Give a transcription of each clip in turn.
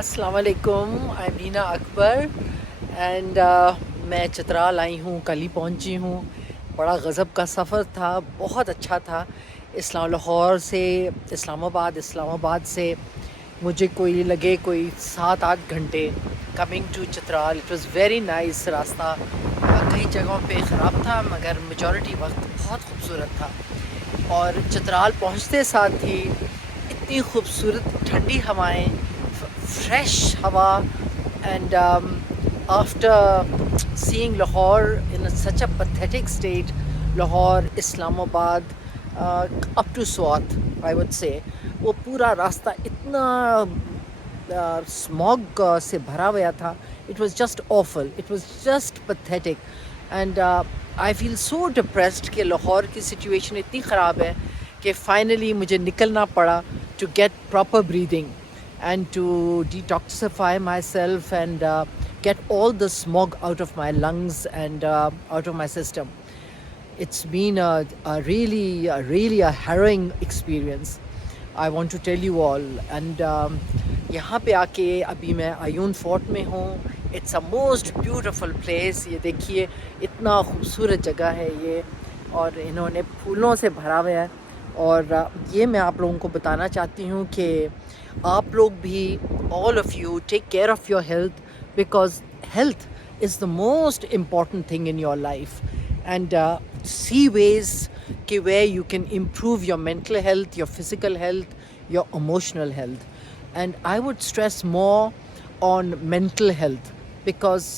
अस्सलाम वालेकुम, I am Reena Akbar and मैं चित्राल आई हूँ, कल ही पहुँची हूँ। बड़ा गज़ब का सफ़र था, बहुत अच्छा था। लाहौर से इस्लामाबाद से मुझे कोई लगे कोई 7-8 घंटे coming to Chitral. It was very nice. रास्ता कई जगहों पे ख़राब था मगर मेजॉरिटी वक्त बहुत खूबसूरत था। और चित्राल पहुँचते साथ ही इतनी खूबसूरत ठंडी हवाएं, फ्रेश हवा and after seeing Lahore in such a pathetic state, Lahore, Islamabad, up to Swat, I would say, वो पूरा रास्ता इतना स्मॉग से भरा हुआ था. It was just awful, it was just pathetic and I feel so depressed कि लाहौर की सिचुएशन इतनी ख़राब है कि फाइनली मुझे निकलना पड़ा to get proper breathing and to detoxify myself and get all the smog out of my lungs and out of my system. It's been really a harrowing experience. I want to tell you all. And यहाँ पे आके अभी मैं आयून fort में हूँ. It's a most beautiful place. ये देखिए इतना खूबसूरत जगह है ये, और इन्होंने फूलों से भरा हुआ है. और ये मैं आप लोगों को बताना चाहती हूँ कि आप लोग भी, all of you, take care of your health, because health is the most important thing in your life. And see ways where you can improve your mental health, your physical health, your emotional health. And I would stress more on mental health, because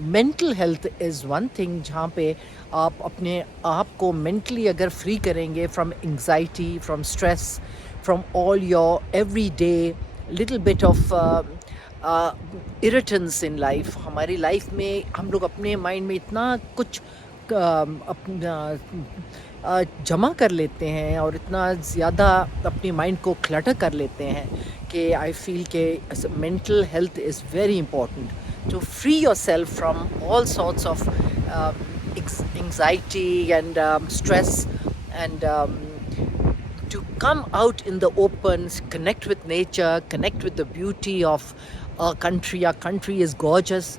mental health is one thing जहाँ पे आप अपने आप को mentally अगर free करेंगे from anxiety, from stress, from all your every day little bit of irritance in life. हमारी life में हम लोग अपने माइंड में इतना कुछ जमा कर लेते हैं और इतना ज़्यादा अपने माइंड को क्लटर कर लेते हैं कि आई फील के mental health is very important to free yourself from all sorts of anxiety and stress, and to come out in the open, connect with nature, connect with the beauty of our country. Our country is gorgeous.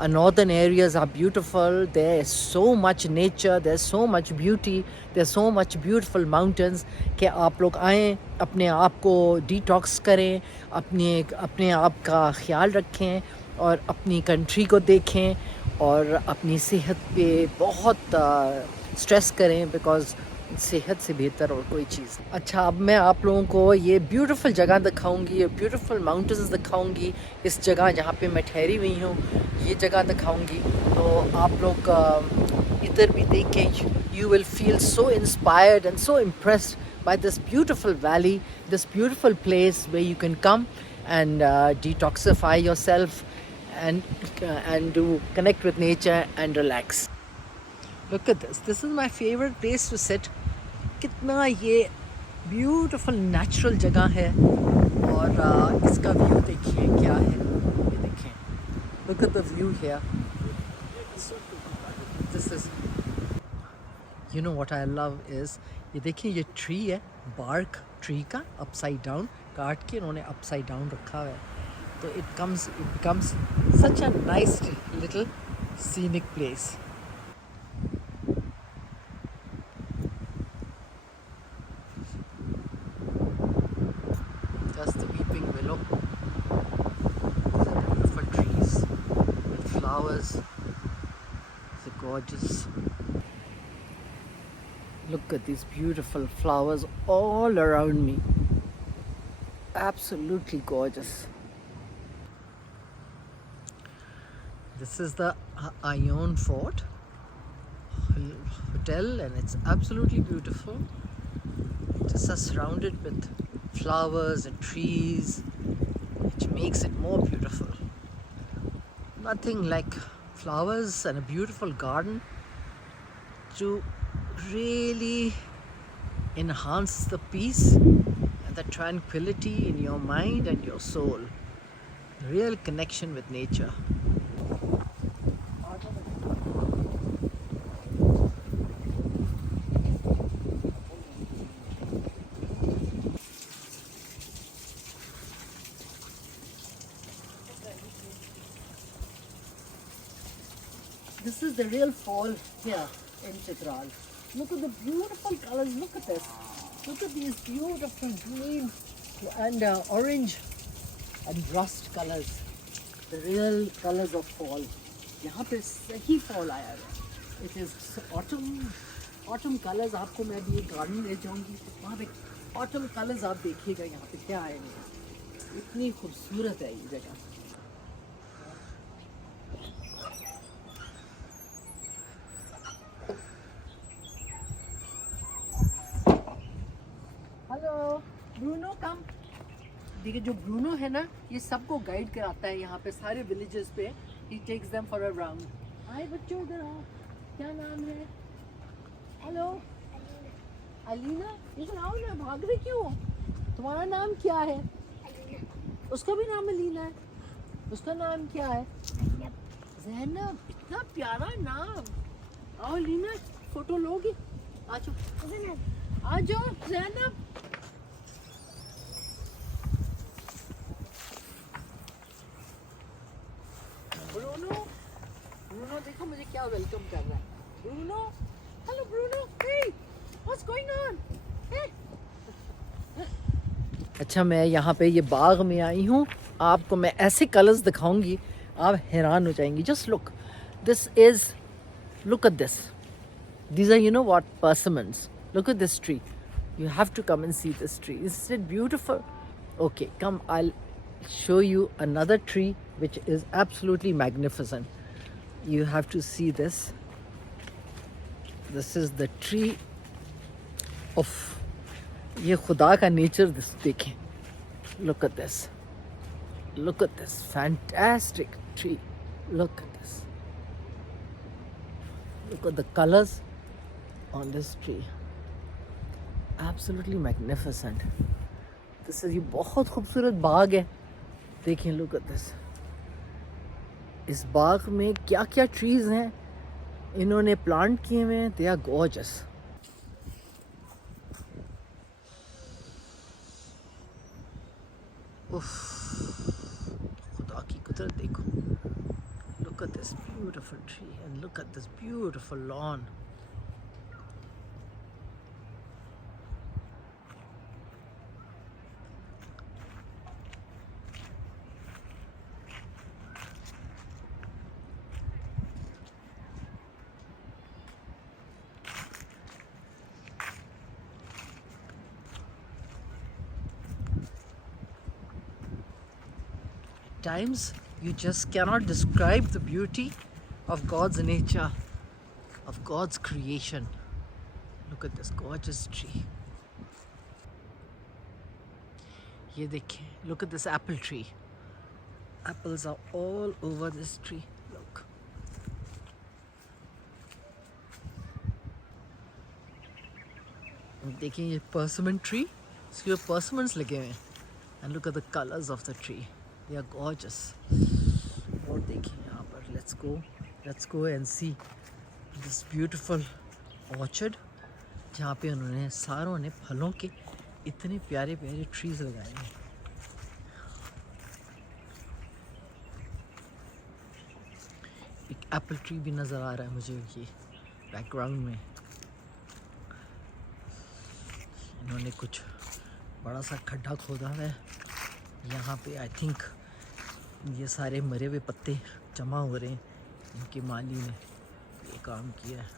Our northern areas are beautiful. There is so much nature, there's so much beauty, there's so much beautiful mountains कि आप लोग आएँ, अपने आप को detox करें, अपने आप का ख्याल रखें और अपनी कंट्री को देखें और अपनी सेहत पे बहुत स्ट्रेस करें, बिकॉज़ सेहत से बेहतर और कोई चीज़. अच्छा, अब मैं आप लोगों को ये ब्यूटीफुल जगह दिखाऊंगी, ये ब्यूटीफुल माउंटेन्स दिखाऊंगी. इस जगह जहाँ पे मैं ठहरी हुई हूँ, ये जगह दिखाऊंगी. तो आप लोग इधर भी देखें. You will feel so inspired and so impressed by this beautiful valley, this beautiful place where you can come and detoxify yourself and to connect with nature and relax. Look at this. This is my favorite place to sit. कितना ये beautiful natural जगह है, और इसका view देखिए क्या है. ये देखिए. Look at the view here. This is, you know what I love is, ये देखिए ये ट्री है, बार्क ट्री का अपसाइड डाउन काट के इन्होंने अपसाइड डाउन रखा हुआ है. तो it becomes such a nice little scenic place. Just the weeping willow. These are beautiful trees with flowers. They're gorgeous. Look at these beautiful flowers all around me. Absolutely gorgeous. This is the Ion Fort Hotel, and it's absolutely beautiful. Just surrounded with flowers and trees, which makes it more beautiful. Nothing like flowers and a beautiful garden to really enhance the peace and the tranquility in your mind and your soul. Real connection with nature. This is the real fall here in Chitral. Look at the beautiful colors. Look at this. Look at these beautiful green and orange and rust colors. The real colors of fall. यहाँ पे सही fall आया है. It is autumn colors. आपको मैं अभी एक garden ले जाऊँगी. वहाँ पे autumn colors आप देखिएगा यहाँ पे क्या आएंगे. इतनी खूबसूरत है ये जगह. हेलो ब्रूनो कम. देखिए जो ब्रूनो है ना ये सबको गाइड कराता है यहाँ पे सारे विलेजेस पे. He takes them for a round. Hi बच्चों इधर आओ. क्या नाम है? हेलो अलीना. इधर आओ ना. भाग रहे क्यों? तुम्हारा नाम क्या है? उसका भी नाम अलीना है. उसका नाम क्या है? ज़ैनब. इतना प्यारा नाम. आओ अलीना फोटो लोगी? आ जाओ आ जाओ ज़ैनब. ब्रूनो देखो मुझे क्या वेलकम कर रहा है. Bruno. Hello Bruno. Hey what's going on? अच्छा मैं यहाँ पे ये बाग में आई हूँ. आपको मैं ऐसे कलर्स दिखाऊंगी आप हैरान हो जाएंगी. Just look. This is look at this. These are, you know what, persimmons. Look at this tree. You have to come and see this tree. Isn't it beautiful? Okay, come, I'll show you another tree which is absolutely magnificent. You have to see this. This is the tree of ये खुदा का nature देखें. Look at this. Look at this fantastic tree. Look at this. Look at the colors on this tree. Absolutely magnificent. This is ये बहुत खूबसूरत बाग है. देखें. Look at this. इस बाग में क्या क्या ट्रीज हैं इन्होंने प्लांट किए हुए हैं. They are gorgeous. उफ, खुदा की कुदरत देखो. Look at this beautiful tree and look at this beautiful lawn. Times you just cannot describe the beauty of God's nature, of God's creation. Look at this gorgeous tree. ये देखिए. Look at this apple tree. Apples are all over this tree. Look. देखिए ये persimmon tree. इसके ऊपर persimmons लगे हुए हैं. And look at the colors of the tree. They are gorgeous. और देखिए यहाँ पर let's go and see this beautiful orchard जहाँ पे उन्होंने सारों ने फलों के इतने प्यारे प्यारे ट्रीज लगाए हैं. एक एप्पल ट्री भी नज़र आ रहा है मुझे ये बैकग्राउंड में. इन्होंने कुछ बड़ा सा खड्डा खोदा है यहाँ पे. आई थिंक ये सारे मरे हुए पत्ते जमा हो रहे हैं. इनके माली ने ये काम किया है.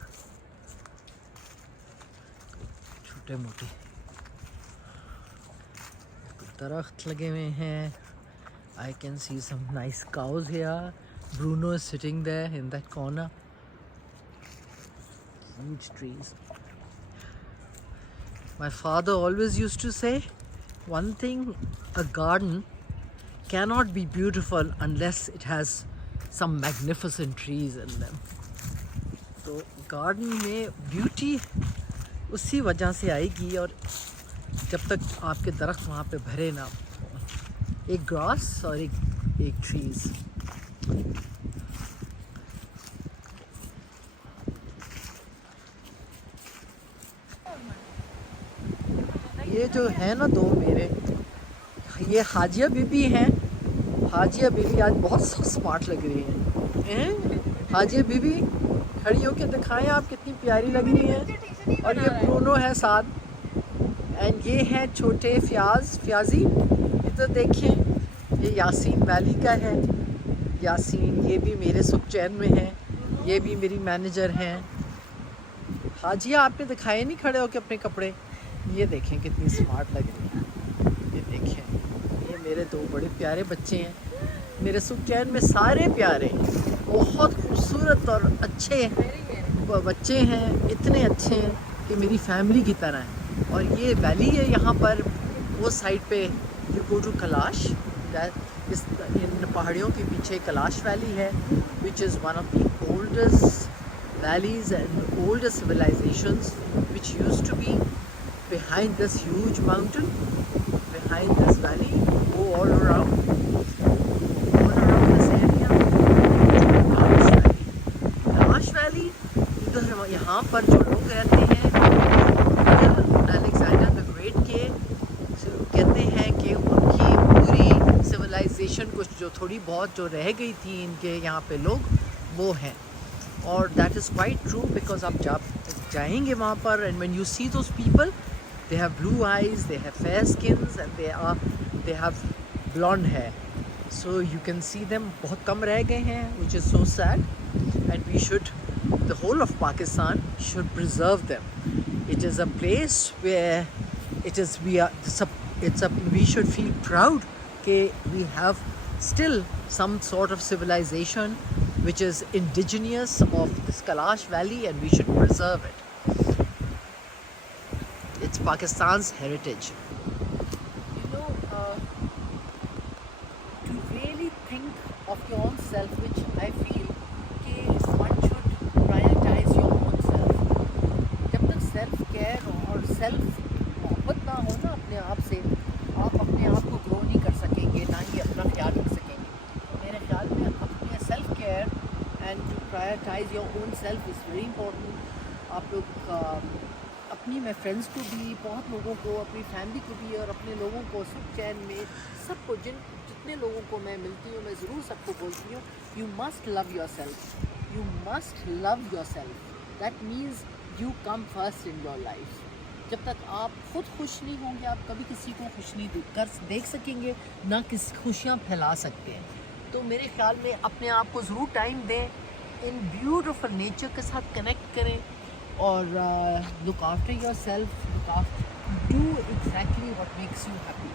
छोटे मोटे दरख्त लगे हुए हैं. I can see some nice cows here. Bruno is sitting there in that corner. Huge trees. My father always used to say one thing, a garden cannot be beautiful unless it has some magnificent trees in them. तो garden में beauty उसी वजह से आएगी और जब तक आपके दरख्त वहाँ पे भरे ना. एक ग्रास और एक ट्रीज. ये जो है ना दो मेरे ये हाजिया बीबी हैं. हाजिया बीबी आज बहुत स्मार्ट लग रही हैं. हाजिया बीबी खड़ी होकर दिखाएं आप कितनी प्यारी लग रही हैं। और ये ब्रूनो है साथ, एंड ये है छोटे फ्याजी। इधर देखें, ये यासीन वैली का है। यासीन ये भी मेरे सुखचैन में है, ये भी मेरी मैनेजर हैं। हाजिया आपने दिखाए नहीं खड़े होकर अपने कपड़े। ये देखें कितनी स्मार्ट लग रही है। ये देखें, ये मेरे दो बड़े प्यारे बच्चे हैं। मेरे सुखचैन में सारे प्यारे, बहुत खूबसूरत और अच्छे बच्चे हैं, इतने अच्छे हैं कि मेरी फैमिली की तरह हैं। और ये वैली है यहाँ पर, वो साइड पे यू गो टू कैलाश, इस इन पहाड़ियों के पीछे कैलाश वैली है, which is one of the oldest valleys and oldest civilizations which used to be behind this huge mountain, behind this valley, go all around this area. Kalash Valley, इधर यहाँ पर जो लोग रहते हैं अलेक्जेंडर द ग्रेट के, कहते हैं कि उनकी पूरी सिविलाइजेशन कुछ जो थोड़ी बहुत जो रह गई थी इनके यहाँ पे लोग, वो हैं। और that is quite true, because आप जाएंगे वहाँ पर, and when you see those people, they have blue eyes, they have fair skins, and they have blonde hair, so you can see them बहुत कम रह गए हैं, which is so sad, and we should, the whole of Pakistan should preserve them. It is a place where we should feel proud that we have still some sort of civilization which is indigenous of this Kalash Valley, and we should preserve it. It's Pakistan's heritage. You know, to really think of your own self, which I feel that one should prioritize your own self. जब तक self care और self मोहब्बत ना हो ना अपने आप से, आप अपने आप को ग्रो नहीं कर सकेंगे, ना ही अपना ख्याल रख सकेंगे। तो मेरे ख्याल में अपने self care and to prioritize your own self is very important. आप लोग अपनी, मैं फ्रेंड्स को भी, बहुत लोगों को, अपनी फैमिली को भी और अपने लोगों को सुखचैन में सबको, जितने लोगों को मैं मिलती हूँ, मैं ज़रूर सबको बोलती हूँ, you must love your self, you must love your self. That means you come first in your life. जब तक आप खुद खुश नहीं होंगे, आप कभी किसी को खुश नहीं देख सकेंगे, ना किसी खुशियाँ फैला सकते हैं। तो मेरे ख्याल में अपने आप को ज़रूर टाइम दें, इन ब्यूटीफुल नेचर के साथ कनेक्ट करें, और look after yourself, do exactly what makes you happy.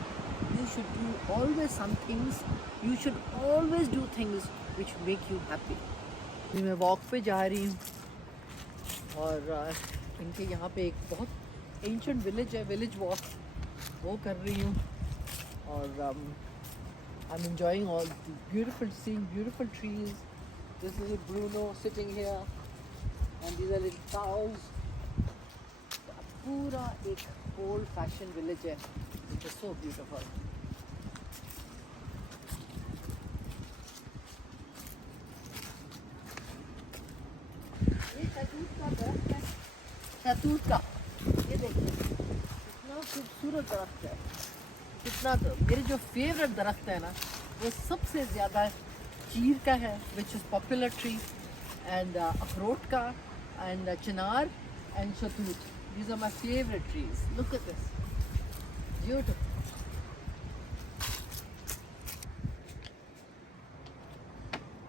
You should do always some things, you should always do things which make you happy. मैं वॉक पे जा रही हूँ, और इनके यहाँ पे एक बहुत एंशिएंट विलेज है, विलेज वॉक वो कर रही हूँ, और I'm enjoying all the seeing beautiful trees. This is Bruno sitting here. And these are little cows. पूरा एक old fashioned village है, which is so beautiful. ये शहतूत का दरख्त है, शहतूत का, ये देखिए कितना खूबसूरत दरख्त है। कितना, मेरे जो फेवरेट दरख्त है ना, वो सबसे ज़्यादा चीर का है, which is popular tree, and अखरोट का, and chinar and shatut. These are my favorite trees. Look at this, beautiful.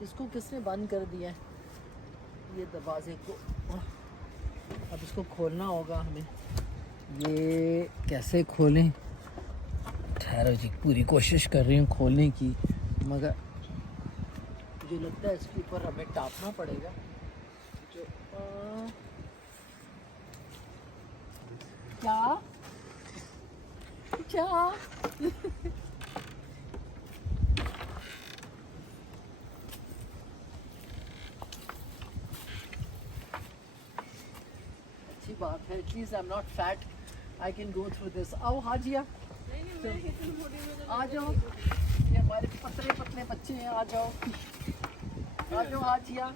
इसको किसने बंद कर दिया है, ये दरवाजे को? अब इसको खोलना होगा हमें। ये कैसे खोलें? ठहरो जी, पूरी कोशिश कर रही हूँ खोलने की, मगर मुझे लगता है इसके ऊपर हमें टापना पड़ेगा। क्या अच्छी बात है, at least I am not fat, I can go through this. आओ हाजिया, आ जाओ, ये हमारे पतले पतले बच्चे हैं, आ जाओ, आ जाओ हाजिया।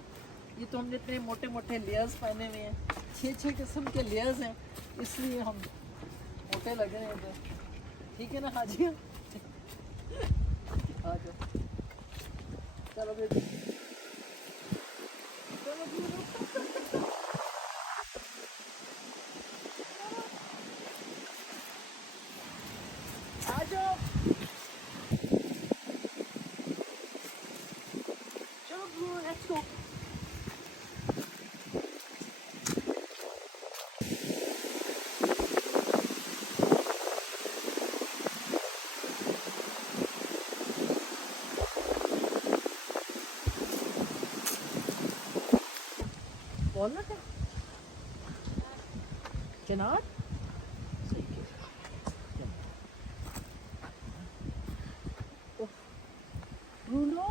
ये तो हमने इतने मोटे मोटे लेयर्स पहने हुए हैं, 6 किस्म के लेयर्स हैं, इसलिए हम मोटे लग रहे हैं। ठीक है ना हाजिया, आ जाओ, चलो बेबी। वॉलनट है, चिनार। Bruno,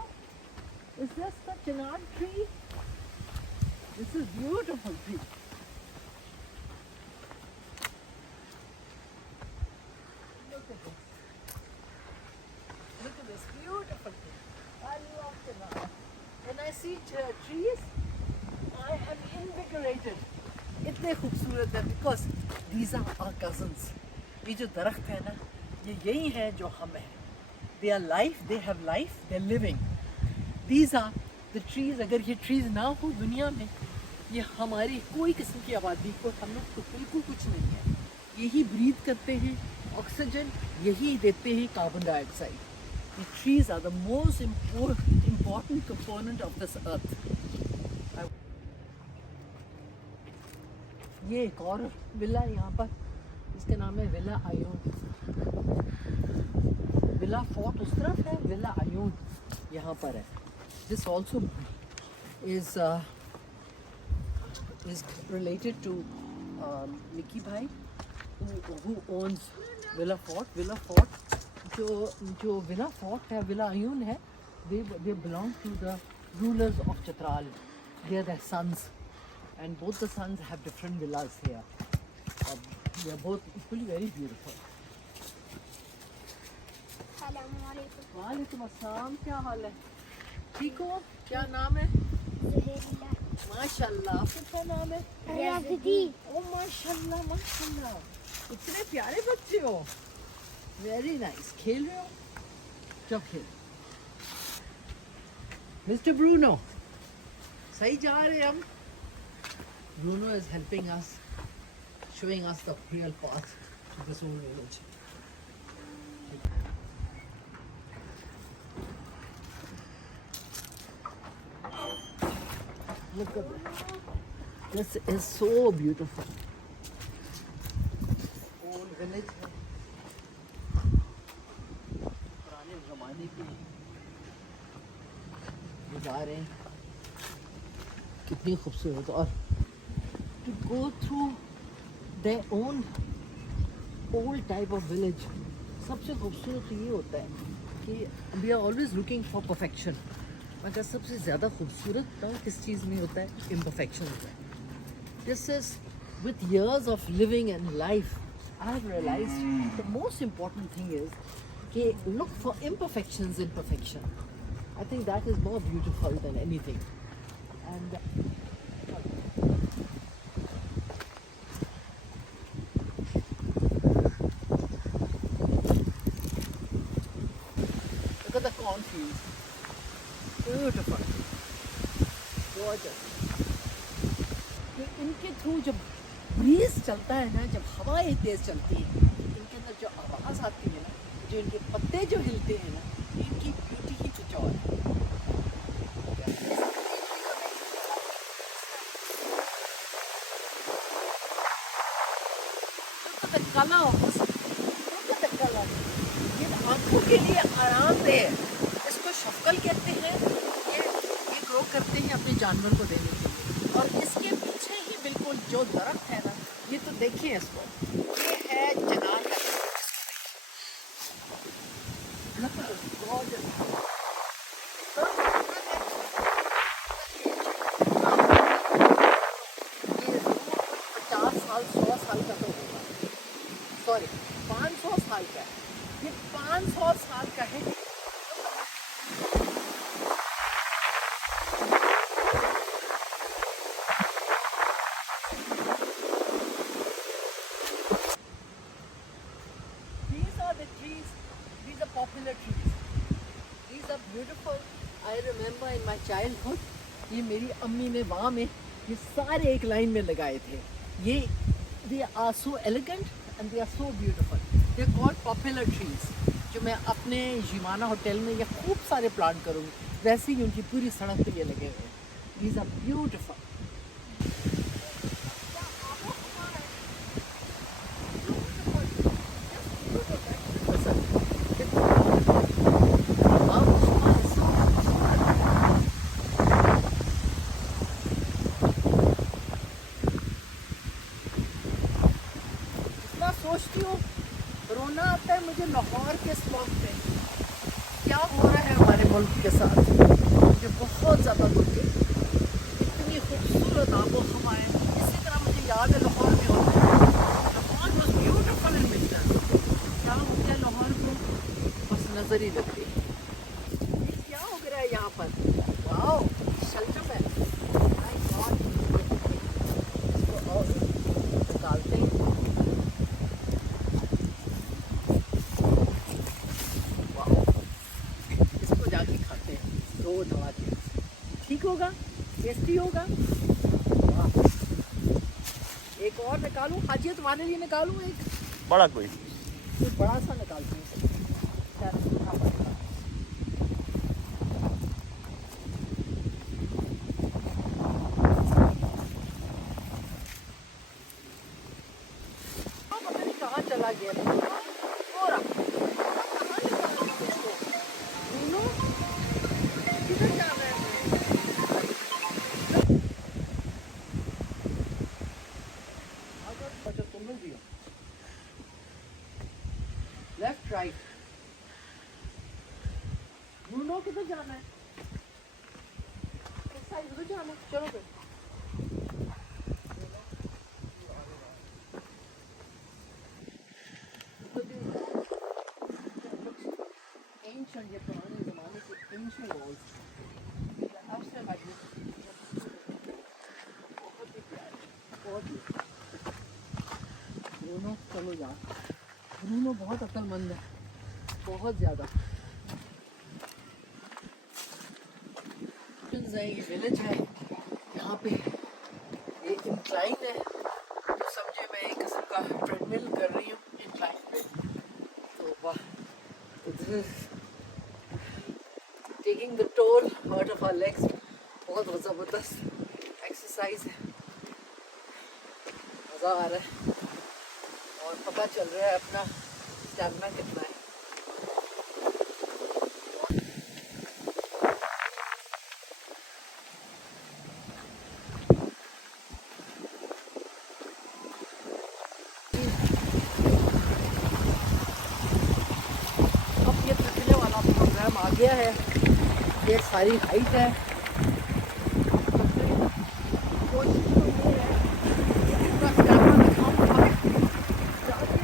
is this the chinar tree? This is beautiful tree. Look at this. Look at this beautiful tree. I love chinar. When I see trees, I am invigorated. इतने खूबसूरत है because these are our cousins. ये जो दरख्त है ना, ये यही है जो हम हैं. They are life, they have life, they're living. These are the trees. अगर ये trees ना हो दुनिया में, ये हमारी कोई किस्म की आबादी को हम लोग तो बिल्कुल कुछ नहीं है. यही ब्रीथ करते हैं ऑक्सीजन, यही देते हैं carbon dioxide. The trees are the most important component of this earth. ये एक और विला है यहाँ पर, इसका नाम है विला आयोन. विला फोर्ट उस तरफ है, विला आयोन यहाँ पर है. This also is related to Nikki Bhai who owns Villa Fort. Villa Fort जो Villa Fort है, Villa Ayun है, they belong to the rulers of Chitral. They are their sons, and both the sons have different villas here. They are both equally very beautiful. वालेकुम अस्सलाम, क्या हाल है? ठीक हो? क्या नाम है? माशाल्लाह. आपका क्या नाम है? ओ माशाल्लाह माशाल्लाह, इतने प्यारे बच्चे हो. Very nice. खेल रहे हो? चलो खेल. मिस्टर ब्रूनो, सही जा रहे हैं हम. Bruno is helping us, showing us the real path to this old village. Look at this. This is so beautiful. Old village. पुराने ज़माने की गुजारे, कितनी खूबसूरत. और to go through their own old type of village, सबसे खूबसूरत ये होता है कि we are always looking for perfection. मगर सबसे ज़्यादा खूबसूरत किस चीज़ में होता है? imperfections में. This is with years of living and life, I have realized the most important thing is कि look for imperfections in perfection. I think that is more beautiful than anything. And look at the cornfields. Beautiful. Gorgeous. कि इनके through जब bridge चलता है ना, जब हवाएं तेज चलती है, इनके अंदर जो आवाज़ आती है ना, जो इनके पत्ते जो हिलते हैं ना, इनकी ब्यूटी ही कुछ और है. Look at the color of this. Look at the color. ये आंखों के लिए आरामदेह है. इसको शक्ल कहते हैं. ये ग्रो करते हैं अपने जानवर को देने के लिए. और इसके पीछे ही बिल्कुल जो दरख्त है ना, ये तो देखिए इसको, ये है चिनार का. Look at this gorgeous. ये 50 साल 100 साल का तो होगा. सॉरी, 500 साल का है. ये 500 साल का है. These are the trees. These are popular trees. These are beautiful. I remember in my childhood, ये मेरी अम्मी ने वहाँ में ये सारे एक लाइन में लगाए थे. ये they are so elegant and they are so beautiful. They are called popular trees. जो मैं अपने जिमाना होटल में ये खूब सारे प्लांट करूँगी, वैसे ही उनकी पूरी सड़क पे ये लगे हुए हैं. These are beautiful. रहा है हमारे मुल्क के साथ, मुझे बहुत ज़्यादा दुख है। इतनी खूबसूरत आबो हवाएं, इसी तरह मुझे याद है लाहौर में होता है। Lahore was beautiful in winter. क्या हो गया लाहौर को, बस नज़र ही लग गई। क्या हो गया है यहाँ पर, वाओ शलजम है। माय गॉड, इसको और निकालते हैं। वाओ, इसको जाके खाते हैं दो दवा के, ठीक होगा, टेस्टी होगा। वाह, एक और निकालूं हाजिया, तुम्हारे लिए निकालूं एक बड़ा कोई बड़ा सा निकालते हैं। यार, हाँ, बड़ा। पता नहीं कहाँ चला गया था। हो रहा, कहाँ निकालूं इसको? ब्रूनो, किधर जा रहे हैं? अच्छा तुम लोग भी हो, लेफ्ट राइट। ब्रूनो किधर जाना है? इस साइड उधर जाना है, चलो फिर। Ancient, ये पुराने ज़माने के ancient walls, outside like this, बहुत ही प्यारे, बहुत ही। ब्रूनो चलो यार, ब्रूनो बहुत अक्लमंद है, बहुत ज़्यादा। ये विलेज है, यहाँ पे ये इंक्लाइन है, तो समझे मैं एक किस्म का ट्रेडमिल कर रही हूँ इंक्लाइन पे। तो वाह, taking the toll out of our legs, बहुत ज़बरदस्त एक्सरसाइज है, मज़ा आ रहा है और पता चल रहा है अपना स्टैमिना कितना है। अब ये थकने वाला प्रोग्राम आ गया है, ये सारी हाइट है। कोशिश तो ये है कि पूरा स्टैमिना दिखाऊं, जाके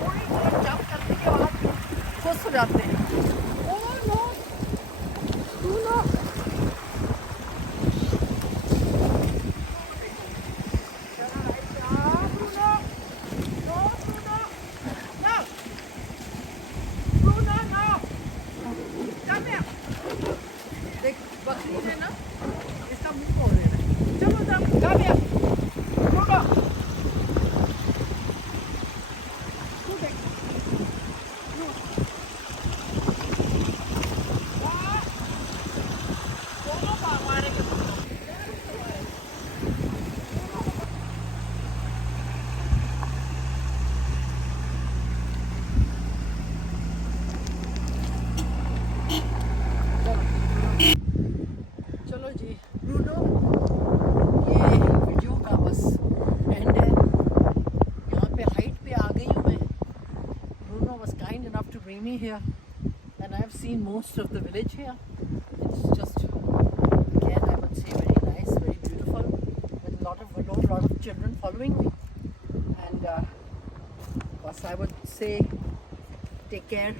थोड़ी देर जंप करने के बाद खुश हो जाते हैं। ओह नो, ब्रूनो, देख बकरी ने ना इसका मुंह खोल देना। चलो जब गाबिया, ब्रूनो, तू देख, दोनों मारने के चलो जी ब्रूनो, ये वीडियो का बस एंड है। यहाँ पे हाइट पे आ गई हूँ मैं। Bruno was kind enough to bring me here and I have seen most of the village here. It's just again I would say very nice, very beautiful, with a lot of children following me. And bas I would say take care.